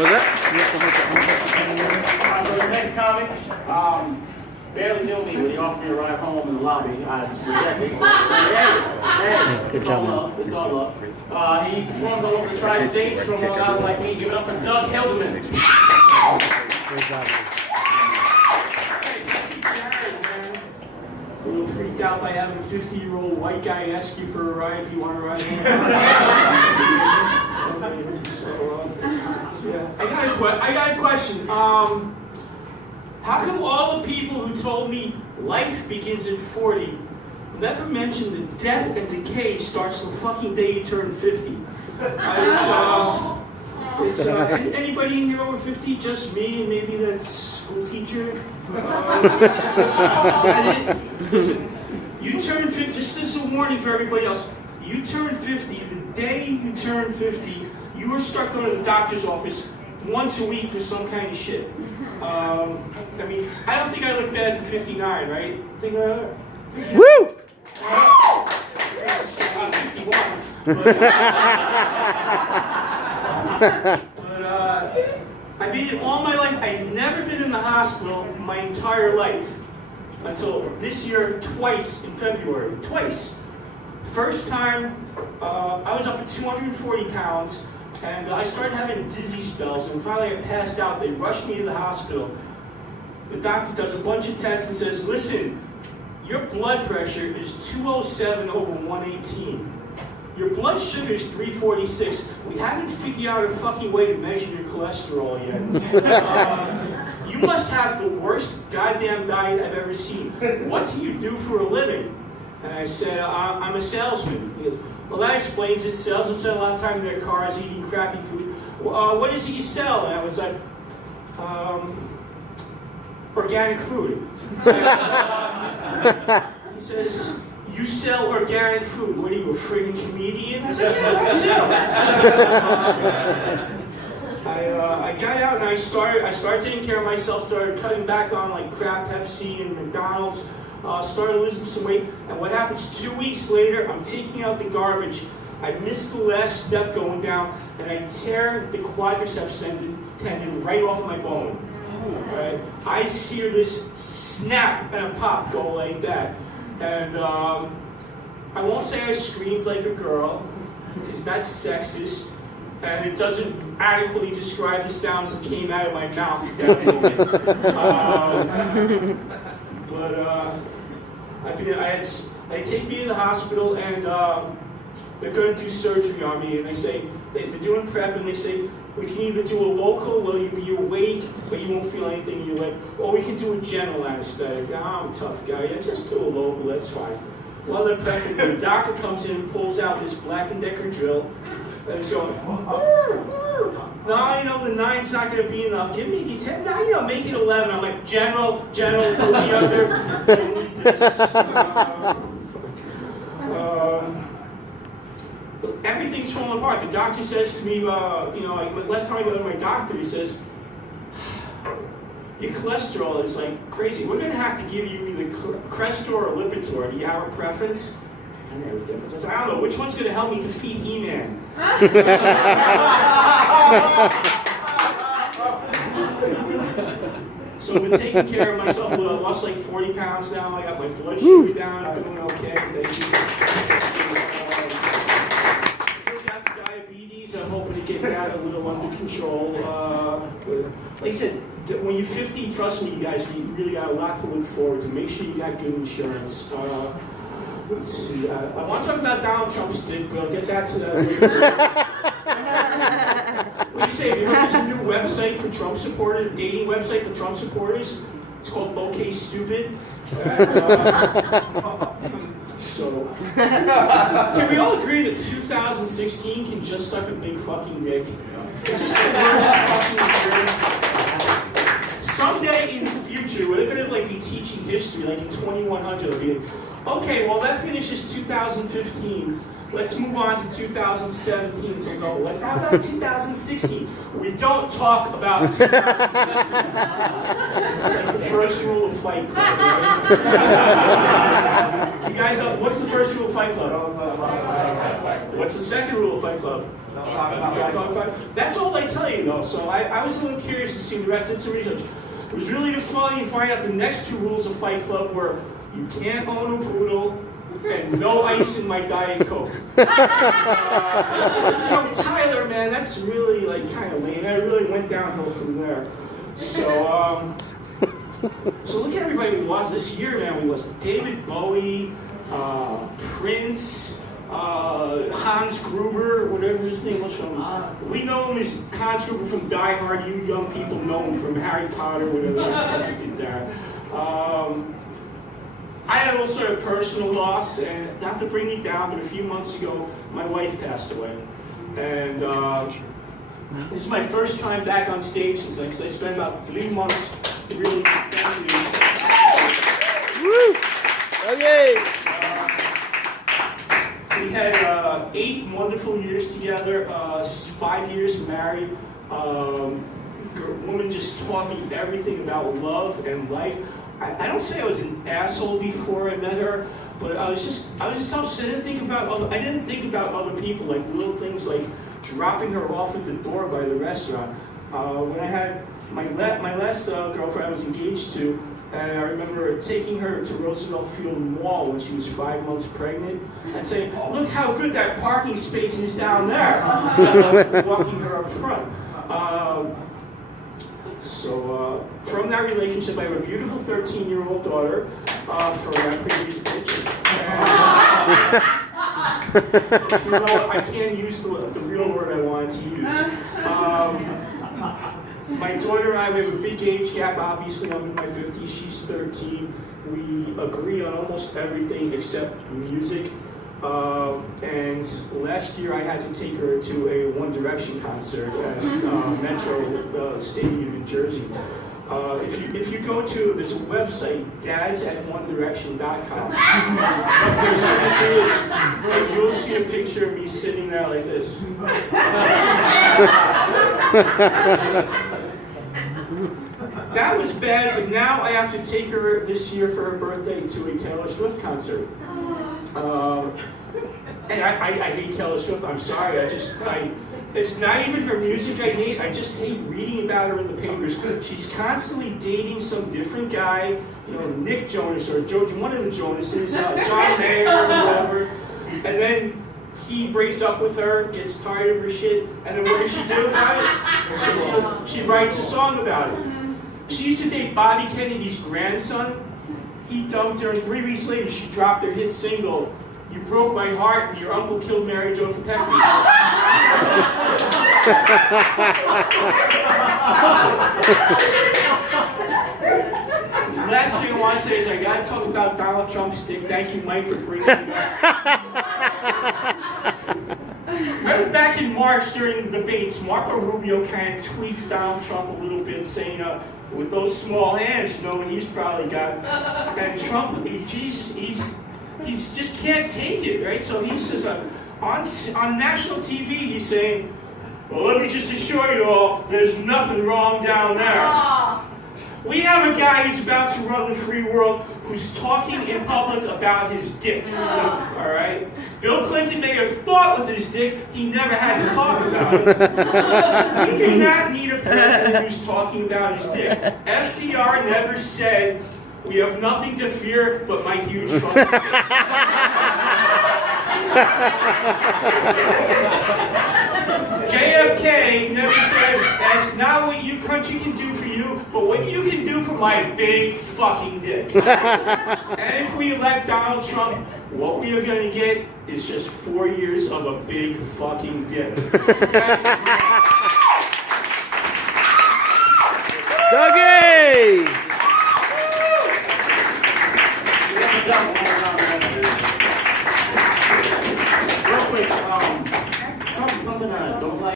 So the next comic, barely knew me when he offered me a ride home in the lobby. I just rejected it. Hey, it's all love. It's all love. He performs all over the tri-state from Long Island like me. Give it up for Doug Hildeman. A little freaked out by having a 50-year-old white guy ask you for a ride if you want to ride home. I got a question. How come all the people who told me life begins at 40 never mentioned that death and decay starts the fucking day you turn 50? Anybody in here over 50? Just me and maybe that school teacher? Listen, you turn 50, just as a warning for everybody else, you turn 50, the day you turn 50, you will start going to the doctor's office once a week for some kind of shit. I mean, I don't think I look bad for 59, right? Woo! 51. I mean, all my life, I've never been in the hospital my entire life until this year, twice in February. Twice. First time, I was up at 240 pounds, and I started having dizzy spells, and finally I passed out. They rushed me to the hospital. The doctor does a bunch of tests and says, listen, your blood pressure is 207 over 118. Your blood sugar is 346. We haven't figured out a fucking way to measure your cholesterol yet. You must have the worst goddamn diet I've ever seen. What do you do for a living? And I said, I'm a salesman. He goes, well, that explains it. Salesmen spend a lot of time in their cars eating crappy food. What is it you sell? And I was like, organic food. He says, you sell organic food. What are you, a friggin' comedian? I said, yeah, I got out and I started taking care of myself, started cutting back on like crap Pepsi and McDonald's, started losing some weight. And what happens 2 weeks later, I'm taking out the garbage. I miss the last step going down and I tear the quadriceps tendon right off my bone. Right? I hear this snap and a pop go like that. And I won't say I screamed like a girl, because that's sexist, and it doesn't adequately describe the sounds that came out of my mouth. They take me to the hospital, and they're going to do surgery on me, and they say, they're doing prep, and they say, we can either do a local, where you'll be awake, but you won't feel anything in your leg, or we can do a general anesthetic. I'm a tough guy. Yeah, just do a local, that's fine. While they're prepping, the doctor comes in and pulls out this Black & Decker drill, and he's going, no, you know, the 9's not going to be enough. Give me 10, now, you know, make it 11. I'm like, General, put me under. I need this. Everything's falling apart. The doctor says to me, you know, like, last time I go to my doctor, he says, your cholesterol is like crazy. We're going to have to give you either Crestor or Lipitor. Do you have a preference? I know the difference. I said, I don't know. Which one's going to help me defeat He-Man? So I've been taking care of myself. I lost like 40 pounds now. I got my blood sugar down. I'm doing okay. Thank you. I'm hoping to get that a little under control. Like I said, when you're 50, trust me, you guys, you really got a lot to look forward to. Make sure you got good insurance. Let's see. I want to talk about Donald Trump's dick, but I'll get back to that later. What do you say? Have you heard there's a new website for Trump supporters, a dating website for Trump supporters? It's called OK Stupid. So, can we all agree that 2016 can just suck a big fucking dick? It's just the worst fucking year. Someday in the future, we're going to like be teaching history, like in 2100, it'll be like, okay, well that finishes 2015. Let's move on to 2017. It's like, oh, how about 2016? We don't talk about 2016. It's like the first rule of Fight Club, right? You guys, what's the first rule of Fight Club? What's the second rule of Fight Club? That's all I tell you, though. So I was a little curious to see the rest. Did some research. It was really funny to find out the next two rules of Fight Club were you can't own a poodle and no ice in my Diet Coke. Tyler, man, that's really like kind of lame. I really went downhill from there. So, so look at everybody we watched this year, man. We watched David Bowie, Prince. Hans Gruber, whatever his name was from. We know him as Hans Gruber from Die Hard. You young people know him from Harry Potter, whatever the fuck he did there. I had all sort of personal loss, and not to bring me down, but a few months ago, my wife passed away. And this is my first time back on stage since then, because I spent about 3 months really Woo! Okay. We had 8 wonderful years together, 5 years married. Woman just taught me everything about love and life. I don't say I was an asshole before I met her, but I was just selfish. I didn't think about other people, like little things like dropping her off at the door by the restaurant. When I had my last girlfriend I was engaged to, and I remember taking her to Roosevelt Field Mall when she was 5 months pregnant and saying, look how good that parking space is down there. Walking her up front. So from that relationship, I have a beautiful 13-year-old daughter from my previous picture. You know, I can't use the real word I wanted to use. My daughter and I, we have a big age gap. Obviously, I'm in my 50s, she's 13. We agree on almost everything except music. And last year, I had to take her to a One Direction concert at Metro Stadium in New Jersey. If you go to, there's a website, dads@onedirection.com. And you'll see a picture of me sitting there like this. That was bad, but now I have to take her this year for her birthday to a Taylor Swift concert. And I hate Taylor Swift, I'm sorry, it's not even her music I hate, I just hate reading about her in the papers. She's constantly dating some different guy, you know, Nick Jonas or one of the Jonases, John Mayer or whatever, and then he breaks up with her, gets tired of her shit, and then what does she do about it? She writes a song about it. She used to date Bobby Kennedy's grandson. He dumped her, and 3 weeks later she dropped her hit single, You Broke My Heart, and Your Uncle Killed Mary Jo Kopechne. Last thing I want to say is I got to talk about Donald Trump's dick. Thank you, Mike, for bringing it up. Remember back in March during the debates, Marco Rubio kind of tweaked Donald Trump a little bit, saying, with those small hands, you know what he's probably got. And Trump, he just can't take it, right? So he says, on national TV, he's saying, well, let me just assure you all, there's nothing wrong down there. We have a guy who's about to run the free world who's talking in public about his dick, all right? Bill Clinton may have thought with his dick, he never had to talk about it. We do not need a president who's talking about his dick. FDR never said, we have nothing to fear but my huge fucking dick. JFK never said, that's not what your country can do for you, but what you can do for my big fucking dick. And if we elect Donald Trump, what we are going to get is just 4 years of a big fucking dick. Dougie! Real quick, something